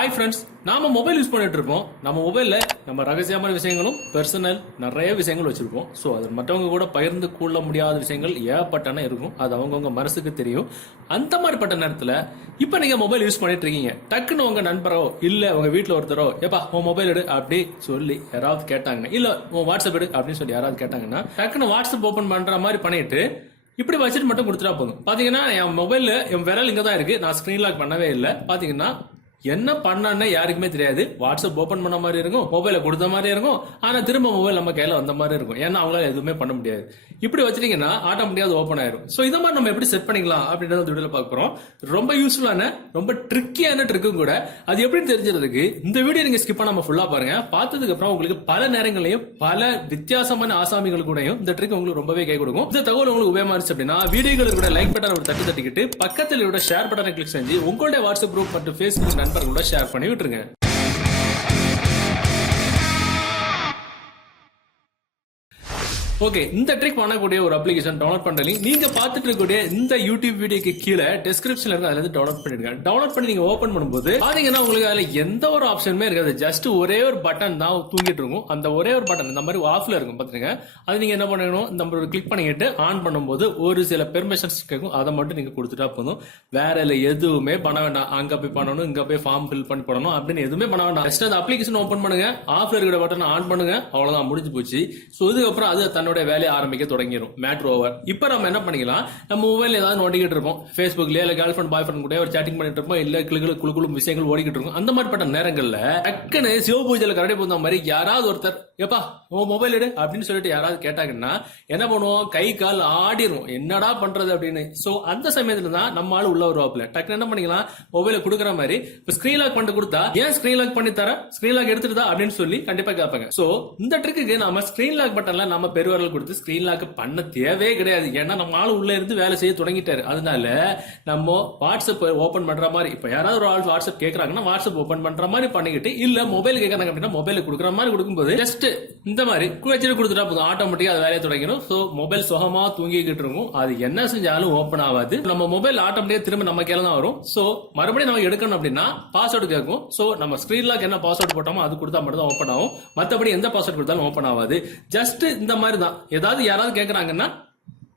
Hi friends, நாம mobile use பண்ணிட்டு இருப்போம். நம்ம மொபைல்ல நம்ம ரகசியமான விஷயங்களும் பர்சனல் நிறைய விஷயங்கள் வச்சிருப்போம். ஸோ அது மற்றவங்க கூட பகிர்ந்து கொள்ள முடியாத விஷயங்கள் ஏகப்பட்டன இருக்கும். அது அவங்கவுங்க மனசுக்கு தெரியும். அந்த மாதிரிப்பட்ட நேரத்தில் இப்போ நீங்க மொபைல் யூஸ் பண்ணிட்டு இருக்கீங்க. டக்குன்னு உங்க நண்பரோ இல்ல உங்க வீட்டில் ஒருத்தரோ ஏப்பா உன் மொபைல் எடு அப்படி சொல்லி யாராவது கேட்டாங்கன்னா, இல்ல உன் வாட்ஸ்அப் எடு அப்படின்னு சொல்லி யாராவது கேட்டாங்கன்னா டக்குன்னு வாட்ஸ்அப் ஓபன் பண்ற மாதிரி பண்ணிட்டு இப்படி வச்சுட்டு மட்டும் கொடுத்துட்டா போதும். பாத்தீங்கன்னா என் மொபைல்ல என் விரல் இங்க தான் இருக்கு, நான் ஸ்கிரீன் லாக் பண்ணவே இல்லை. பாத்தீங்கன்னா என்ன பண்ணான்னு யாருக்குமே தெரியாது. வாட்ஸ்அப் ஓபன் பண்ண மாதிரி இருக்கும், மொபைல கொடுத்த மாதிரி இருக்கும், ஆனா திரும்ப மொபைல் நம்ம கையில வந்த மாதிரி இருக்கும். ஏன்னா அவங்களால எதுவுமே பண்ண முடியாது. இப்படி வச்சிட்டீங்கன்னா ஆட்டோமேட்டிக்கா ஓபன் ஆயிரும். சோ இதை மாதிரி நம்ம எப்படி செட் பண்ணிக்கலாம் அப்படின்றத வீடியோல பார்க்க போறோம். ரொம்ப யூஸ்ஃபுல்லான ரொம்ப ட்ரிக்கியான ட்ரிக்கும் கூட. அது எப்படின்னு தெரிஞ்சதுக்கு இந்த வீடியோ நீங்க ஸ்கிப் பண்ணாம ஃபுல்லா பாருங்க. பார்த்ததுக்கு அப்புறம் உங்களுக்கு பல நேரங்களையும் பல வித்தியாசமான ஆசாமிகள் கூடயும் இந்த ட்ரிக் உங்களுக்கு ரொம்பவே கை கொடுக்கும். இந்த தகவல் உங்களுக்கு உபயோகமா இருந்துச்சு அப்படின்னா வீடியோகளுக்கு கூட லைக் பட்டன் ஒரு தட்டிக்கிட்டு பக்கத்தில் உள்ள ஷேர் பட்டனை கிளிக் செஞ்சு உங்களுடைய வாட்ஸ்அப் குரூப் மற்றும் ஃபேஸ்புக் நண்பர் கூட ஷேர் பண்ணி விட்டுருங்க. ஓகே, இந்த ட்ரிக் பண்ணக்கூடிய ஒரு அப்ளிகேஷன் டவுன்லோட் பண்ற லிங்க் நீங்க பார்த்துட்டு இருக்கக்கூடிய இந்த யூடியூப் வீடியோக்கு கீழே டிஸ்கிரிப்ஷன்ல இருக்கு, அதுல இருந்து டவுன்லோட் பண்ணிடுங்க. டவுன்லோட் பண்ணி நீங்க ஓபன் பண்ணும்போது பாத்தீங்கன்னா உங்களுக்கு அதுல எந்த ஒரு ஆப்ஷனுமே இருக்காது. ஜஸ்ட் ஒரே ஒரு பட்டன் தான் தூங்கிட்டு இருக்கும். அந்த ஒரே ஒரு பட்டன் இந்த மாதிரி ஆஃப்ல இருக்கும் பாத்துங்க. அது நீங்க என்ன பண்ணணும், இந்த ஒரு கிளிக் பண்ணிட்டு ஆன் பண்ணும்போது ஒரு சில பெர்மிஷன்ஸ் கேட்கும். அதை மட்டும் நீங்க கொடுத்துட்டா போதும். வேற இல்ல எதுவுமே பண்ண வேண்டாம். அங்க போய் பண்ணணும், இங்க போய் ஃபார்ம் ஃபில் பண்ணி போடணும் அப்படின்னு எதுவுமே பண்ண வேண்டாம். ஜஸ்ட் அந்த அப்ளிகேஷன் ஓபன் பண்ணுங்க, ஆஃப்ல இருக்கிற பட்டன் ஆன் பண்ணுங்க, அவ்வளவுதான், முடிஞ்சு போச்சு. சோ இதுக்கப்புறம் அது தன்னோட வேலையை ஆரம்பிக்க தொடங்கிடும். Matter over. இப்ப நம்ம என்ன பண்ணிக்கலாம், நம்ம மொபைல் ஏதாவது நோண்டிக்கிட்டு இருப்போம், ஃபேஸ்புக்லயே இல்ல கேர்ள் ஃபிரெண்ட் பாய் ஃபிரெண்ட் கூட ஒரு சேட்டிங் பண்ணிட்டு இருப்போம், இல்ல குழு விஷயங்கள் ஓடிக்கிட்டு இருக்கும். அந்த மாதிரிப்பட்ட நேரங்கள்ல டக்குன்னு சிவ பூஜையில கரடி போந்த மாதிரி யாராவது ஒருத்தர் எப்பா உன் மொபைல் எடு அப்படின்னு சொல்லிட்டு யாராவது கேட்டாங்கன்னா என்ன பண்ணுவோம், கை கால் ஆடிரும், என்னடா பண்றது அப்படின்னு. சோ அந்த சமயத்துல தான் நம்ம ஆள் உள்ள வருவாப்ல. டக்குன்னு என்ன பண்ணிக்கலாம், மொபைல கொடுக்குற மாதிரி இப்ப ஸ்கிரீன் லாக் பண்ணிட்டு கொடுத்தா ஏன் ஸ்கிரீன் லாக் பண்ணி தர, ஸ்கிரீன் லாக் எடுத்துட்டா அப்படின்னு சொல்லி கண்டிப்பா கேட்பாங்க. சோ இந்த ட்ரிக்கு நம்ம ஸ்கிரீன் லாக் பட்டன்ல நம்ம பெருவரல் கொடுத்து ஸ்கிரீன் லாக் பண்ண தேவையே கிடையாது. ஏன்னா நம்ம ஆள் உள்ள இருந்து வேலை செய்ய தொடங்கிட்டாரு. அதனால நம்ம வாட்ஸ்அப் ஓபன் பண்ற மாதிரி, இப்ப யாராவது ஒரு ஆள் வாட்ஸ்அப் கேட்கறாங்கன்னா வாட்ஸ்அப் ஓபன் பண்ற மாதிரி பண்ணிக்கிட்டு, இல்ல மொபைல் கேட்கறாங்க அப்படின்னா மொபைல் கொடுக்குற மாதிரி கொடுக்கும்போது ஜஸ்ட் இந்த மாதிரி குவச்சிட்டு கொடுத்துட்டா போதும், ஆட்டோமேட்டிக்கா அது வேலையை தொடங்கிடும். சோ மொபைல் சுகமா தூங்கிக்கிட்டு இருக்கும். அது என்ன செஞ்சாலும் ஓபன் ஆகாது. நம்ம மொபைல் ஆட்டோமேட்டிக்கா திரும்ப நம்ம கையில தான் வரும். சோ மறுபடியும் நம்ம எடுக்கணும் அப்படின்னா பாஸ்வேர்டு கேட்கும். சோ நம்ம ஸ்கிரீன் லாக் என்ன பாஸ்வேர்டு போட்டோமோ அது கொடுத்தா மட்டும் தான் ஓபன் ஆகும். மத்தபடி எந்த பாஸ்வேர்டு கொடுத்தாலும் ஓபன் ஆகாது. ஜஸ்ட் இந்த மாதிரி தான். ஏதாவது யாராவது கேட்கறாங்கன்னா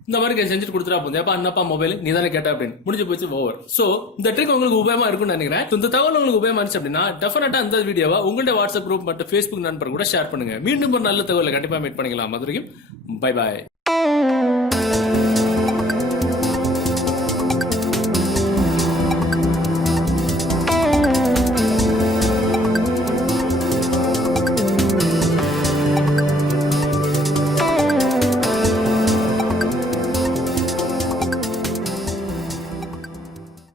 இந்த மாதிரி செஞ்சுட்டு கொடுத்துட்டா போதும். ஏப்பா என்னப்பா மொபைல் நீ தானே கேட்ட அப்படின்னு முடிஞ்சு போச்சு, ஓவர். சோ இந்த ட்ரிக் உங்களுக்கு உபயோகமா இருக்கும்னு நினைக்கிறேன். இந்த தகவல் உங்களுக்கு உபயோகமா இருந்துச்சு அப்படின்னா டெஃபினட்டா இந்த வீடியோவை உங்களுடைய வாட்ஸ்அப் குரூப் மற்றும் ஃபேஸ்புக் நண்பர் கூட ஷேர் பண்ணுங்க. மீண்டும் ஒரு நல்ல தகவலை கண்டிப்பா மீட் பண்ணிக்கலாம். அது வரைக்கும் பை பாய்.